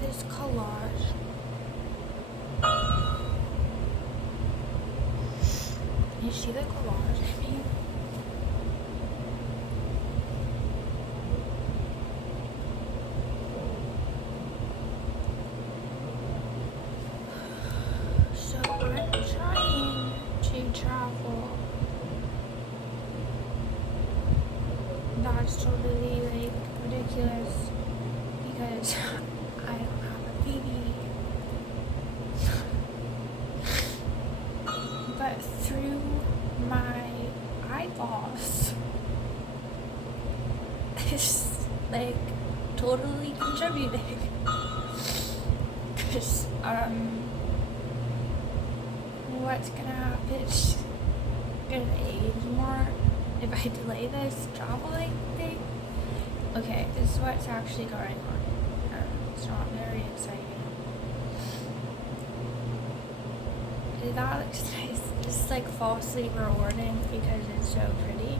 this collage. You see the collage I made? So I'm trying to travel. That's totally like ridiculous because I don't have a baby. But through my eyeballs, it's like totally contributing. Because what's gonna happen? She's gonna age more if I delay this traveling thing. Okay, this is what's actually going on. It's not very exciting. That looks nice. It's like falsely rewarding because it's so pretty.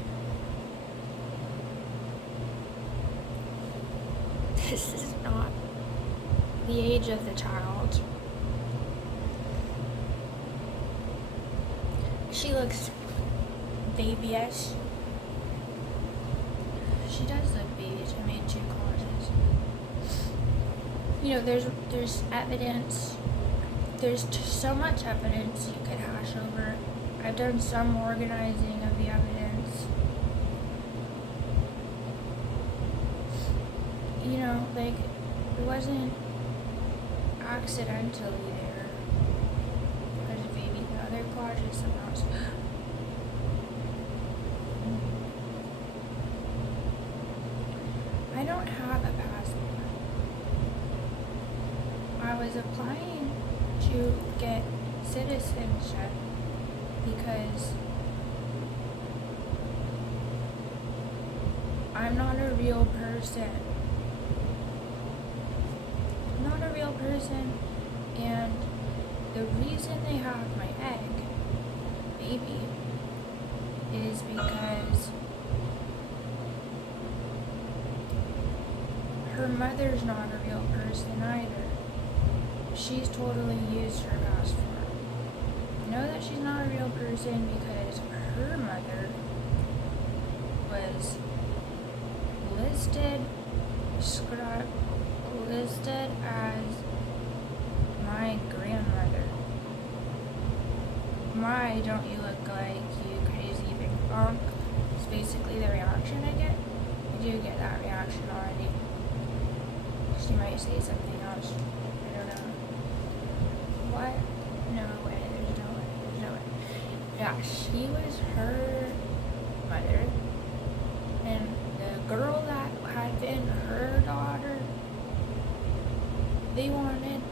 This is not the age of the child. She looks babyish. She does look babyish. I made 2 collages. You know, there's evidence. There's so much evidence you could hash over. I've done some organizing of the evidence. You know, like, it wasn't accidentally there. There's a baby. The other collage is something else. I don't have a passport. I was applying to get citizenship because I'm not a real person. I'm not a real person, and the reason they have my egg, baby, is because her mother's not a real person either. She's totally used her passport. I know that she's not a real person because her mother was listed as my grandmother. My don't you look like you crazy big bonk is basically the reaction I get. I do get that reaction already. She might say something else. I don't know. What? No way. There's no way. Yeah, she was her mother. And the girl that had been her daughter, they wanted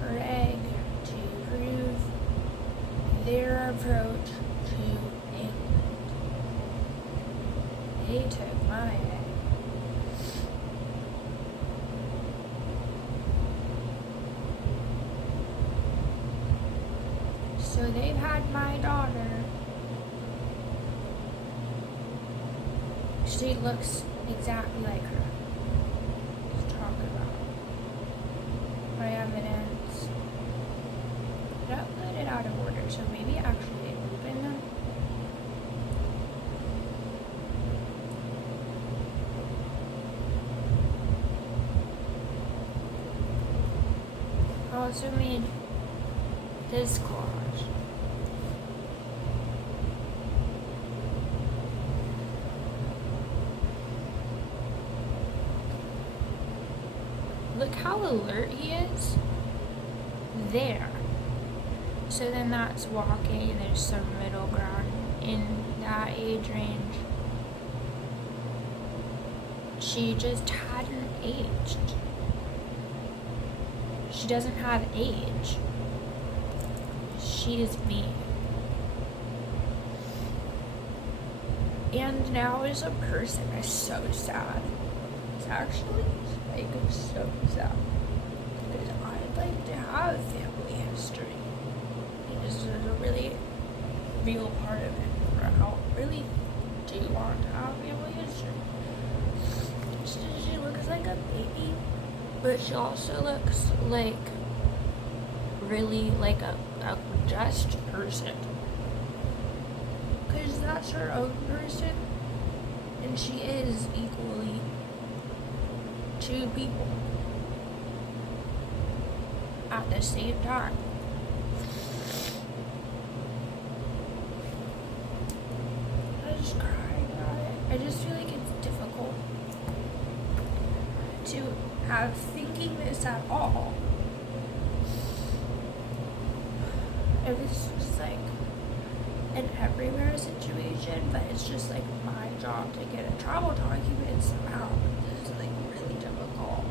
her egg to prove their approach to England. They took my egg. So they've had my daughter. She looks exactly like her. Let's talk about my evidence. I uploaded out of order, so maybe actually open them. I also made this collage. Look how alert he is. There. So then that's walking, and there's some middle ground in that age range. She just hadn't aged. She doesn't have age. She is me. And now as a person, it's so sad. It's actually like so sad. Because I'd like to have family history. This is a really real part of it. I really do want to have family history. She looks like a baby. But she also looks like really like a just person. Because that's her own person. And she is equally two people at the same time. I just cry about it. I just feel like it's difficult to have thinking this at all. If it's just like an everywhere situation, but it's just like my job to get a travel document somehow. It's like really difficult.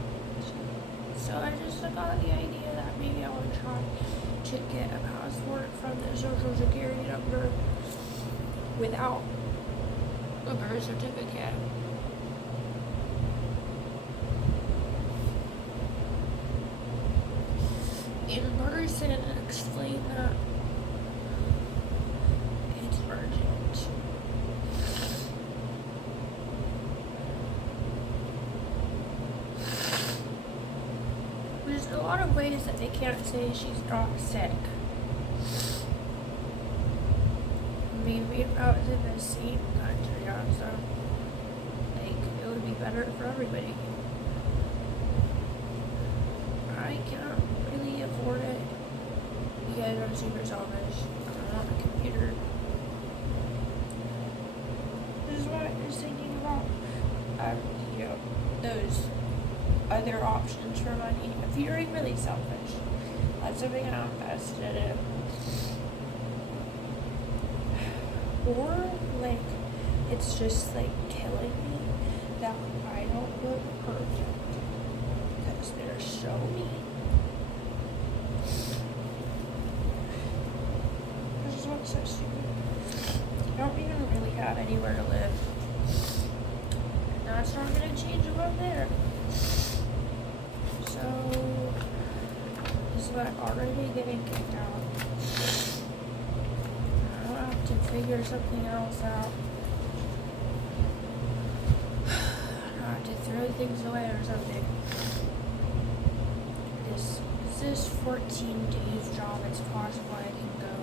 So I just got the idea that maybe I want to try to get a passport from the social security number without a birth certificate. In person and explain that it's urgent. There's a lot of ways that they can't say she's not sick. Maybe if I was in the same country also, like, it would be better for everybody. I can't really afford it. You guys are super selfish. I don't want a computer. This is what I was thinking about. Those other options for money. If you're really selfish, that's something I'm invested in. Or, like, it's just, like, killing me that I don't look perfect because they're so mean. This is what's so stupid. I don't even really have anywhere to live. And that's not going to change if I'm there. So, this is what I'm already getting kicked out. I'll have to figure something else out. I'll have to throw things away or something. This 14 days job, it's possible I can go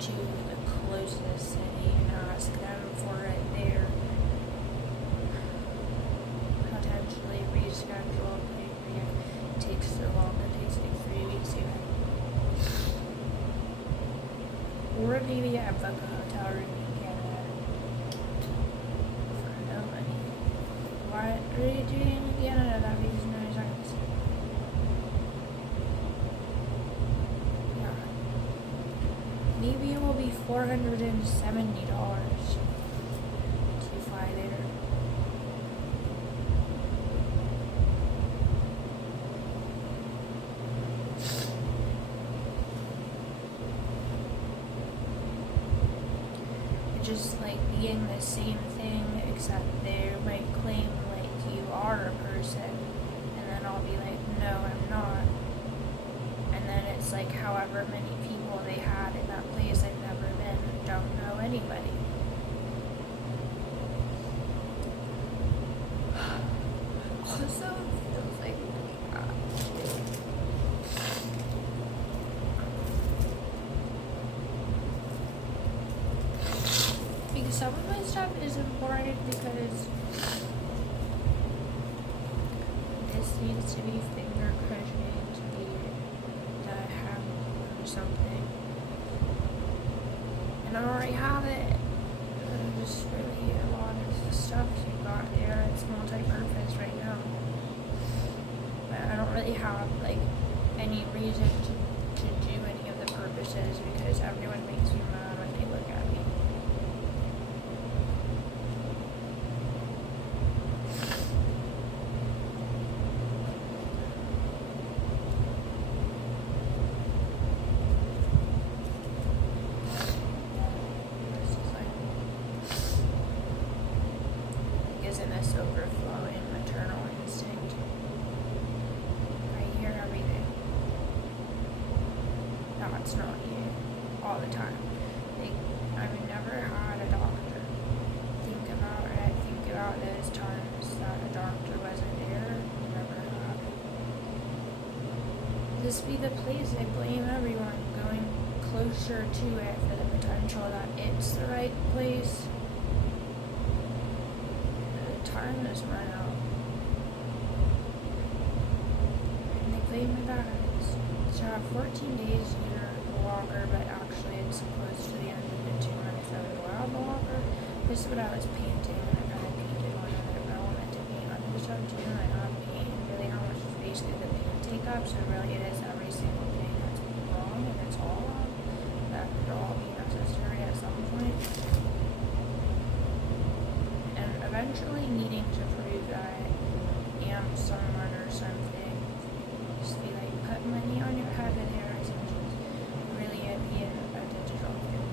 to the closest city and ask them for it there. Potentially reschedule. Maybe it takes so long. It takes like 3 weeks here. Or maybe I book a hotel room in Canada for no money. What are you doing in Canada? That makes no sense. Yeah. Maybe it will be $470 to fly there. Just like being the same thing, except they might claim like you are a person, and then I'll be like, no, I'm not. And then it's like however many people they had in that place I've never been and don't know anybody. Also, it feels like some of my stuff is important because this needs to be finger cushioning to be the hem or something. And I already have it. And just really a lot of the stuff you got there, it's multi-purpose right now. But I don't really have like any reason to do any of the purposes because everyone makes me mad when they look at me. Isn't this overflowing maternal instinct? I hear everything. No, it's not you. All the time. Like, I've never had a doctor. Think about it. Think about those times that a doctor wasn't there. Never had. this be the place I blame everyone going closer to it for the potential that it's the right place. The time has run out. And they blame my bags. So I have 14 days here the walker, but actually it's supposed to the end of the 2 months I would allow the walker. This is what I was painting, and I kind of painted one other element to paint on this one too, and I have paint really how much space did the paint take up, so really it is every single thing that's wrong, and it's all wrong. That could all be necessary at some point. And eventually needing to prove that I am someone or something. Just be like, put money on your head and hair extensions. Really it being a digital thing.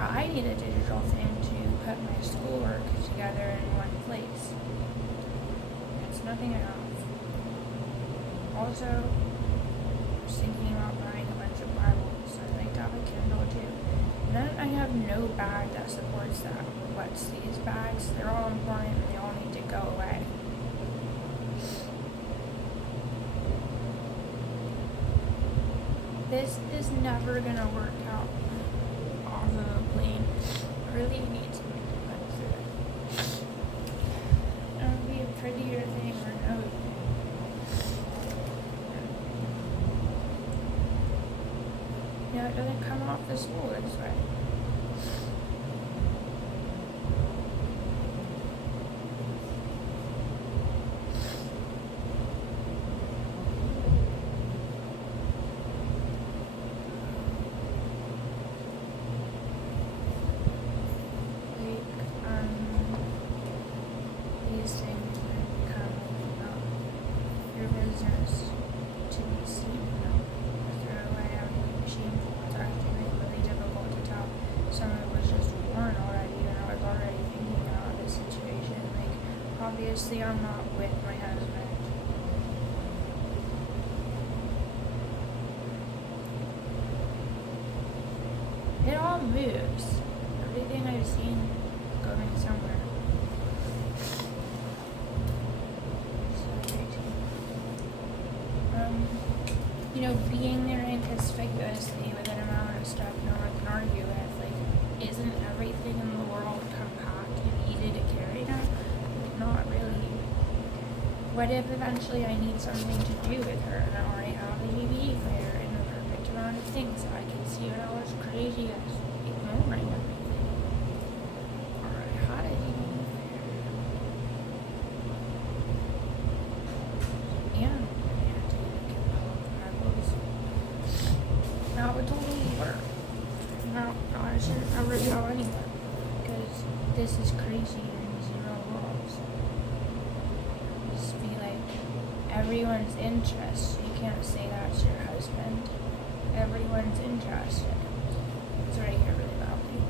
I need a digital thing to put my schoolwork together in one place. It's nothing I have. Also, I was thinking about buying a bunch of Bibles. I'd like to have a Kindle too. And then I have no bag that supports that. What's these bags? They're all important and they all need to go away. This is never gonna work out off of a plane. I really need something to put through it. It would be a prettier thing or no thing. Yeah, it doesn't come off the spool this way. These things become your business to be seen. Throw away everything shameful. It's actually really difficult to tell. Some of it was just worn already, and I was already thinking about this situation. Like, obviously, I'm not with my husband. It all moves. Everything I've seen going somewhere. You know, being there inconspicuously with an amount of stuff no one can argue with, like, isn't everything in the world compact and easy to carry now? Like, not really. What if eventually I need something to do with her and I already have the DVD player and the perfect amount of things so I can see what I was crazy as ignoring everything? Or I had a DVD player. Yeah. That would totally work. No, I shouldn't ever go anywhere because this is crazy in zero worlds. Just be like everyone's interest. You can't say that's your husband. Everyone's interested. It's right here really loudly.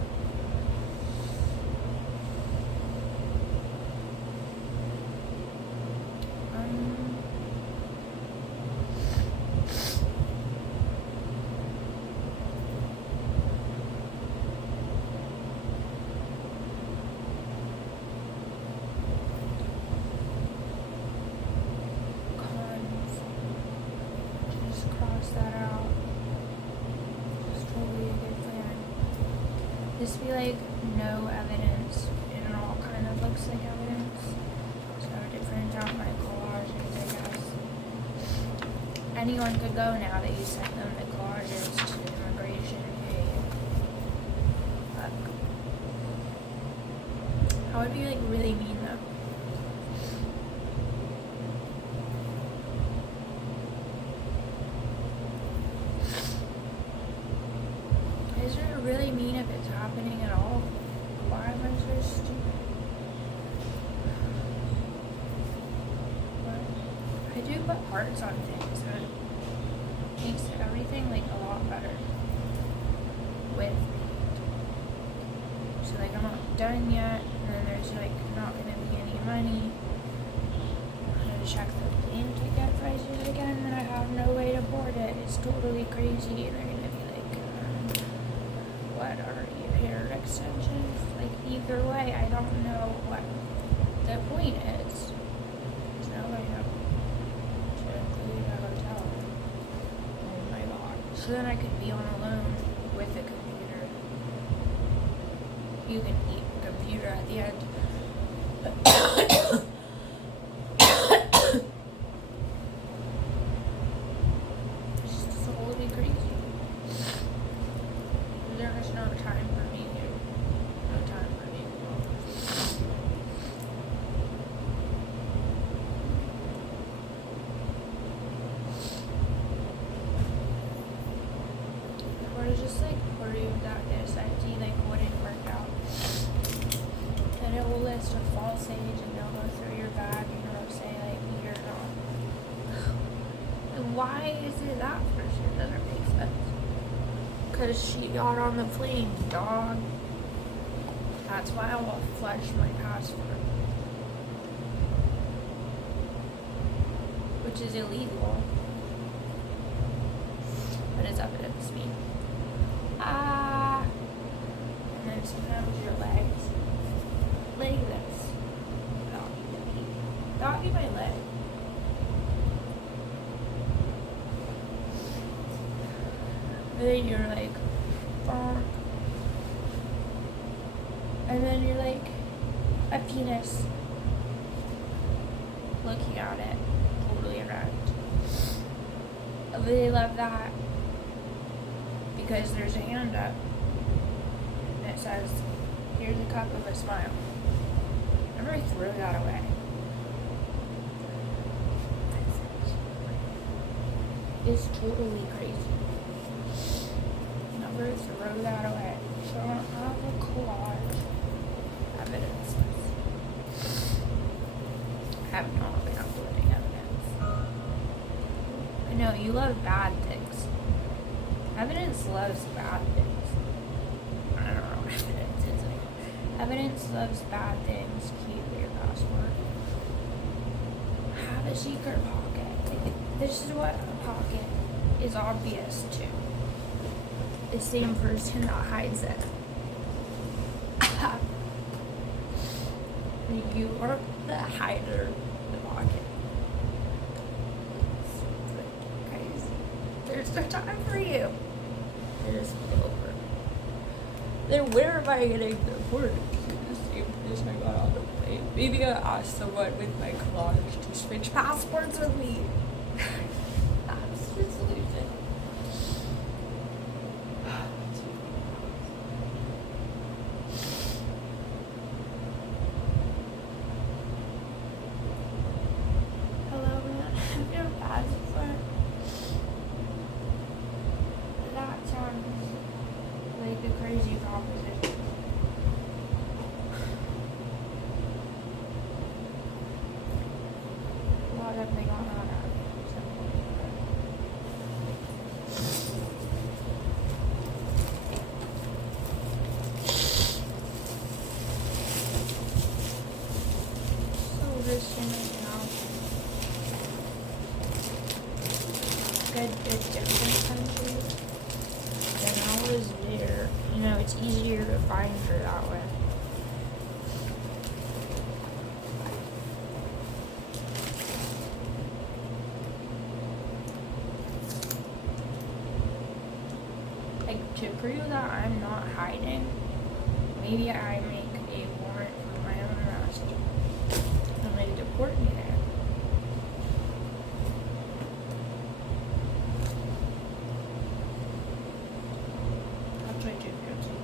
That out. It's totally a good plan. This be like no evidence. It all kind of looks like evidence. So I would print out my collages, I guess. Anyone could go now that you sent them the collages to immigration. Hey. That would be like really mean though. Really mean if it's happening at all. Why am I so stupid? But I do put hearts on things and it makes everything like a lot better with so like I'm not done yet and then there's like not gonna be any money. I'm gonna check the plane ticket prices again and I have no way to board it. It's totally crazy and they're gonna be like what are your hair extensions? Like, either way, I don't know what the point is. There's no way to include a hotel. So then I could be on a loan with a computer. You can eat a computer at the end. It's just totally crazy. There's no time for me here. No time for me. Or just like prove that this idea like wouldn't work out. And it will list a false age and they'll go through your bag and it'll say like you're not. And why is it that person? Doesn't make sense. Because she got on the plane, dog. That's why I will flush my passport. Which is illegal. But it's evidence me. And then sometimes your legs. Like this. That'll be my leg. And then you're like, bonk. And then you're like a penis. Looking at it. Totally erect. I really love that. Because there's a hand up. And it says, here's a cup of a smile. Never throw that away. It's totally crazy. Never throw that away. So I don't have a collage evidences. I have not been uploading evidence. I know, you love bad things. Evidence loves bad things. I don't know what evidence is anymore. Evidence loves bad things. Keep your passport. Have a secret pocket. Like, this is what a pocket is obvious to. The same person that hides it. You are the hider of the pocket. It's crazy. There's no time for you. It is over. Then where am I getting the words? The same person I got on the plane. Maybe I'll ask someone with my collage to switch passports with me. That's the solution. Hello, man. Your passport. That sounds like a crazy proposition. What have they gone on at? So this thing right now. Good different countries. When I was there, you know, it's easier to find her that way. Like, to prove that I'm not hiding, maybe I make a warrant for my own arrest. And they deport me there. That's way too fancy.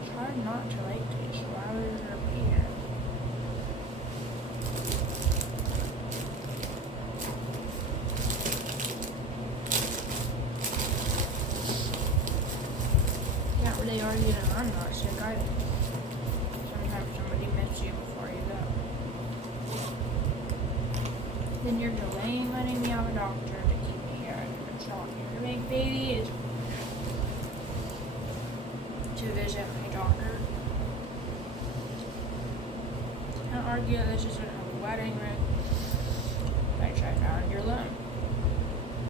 It's hard not to like these flowers or peanuts. Can't really argue that I'm not sick either. Sometimes somebody misses you before you go. Then you're delaying letting me have a doctor to keep me here and it's not here to make babies. To visit my daughter. Can't argue that this isn't a wedding ring. I checked out your loan.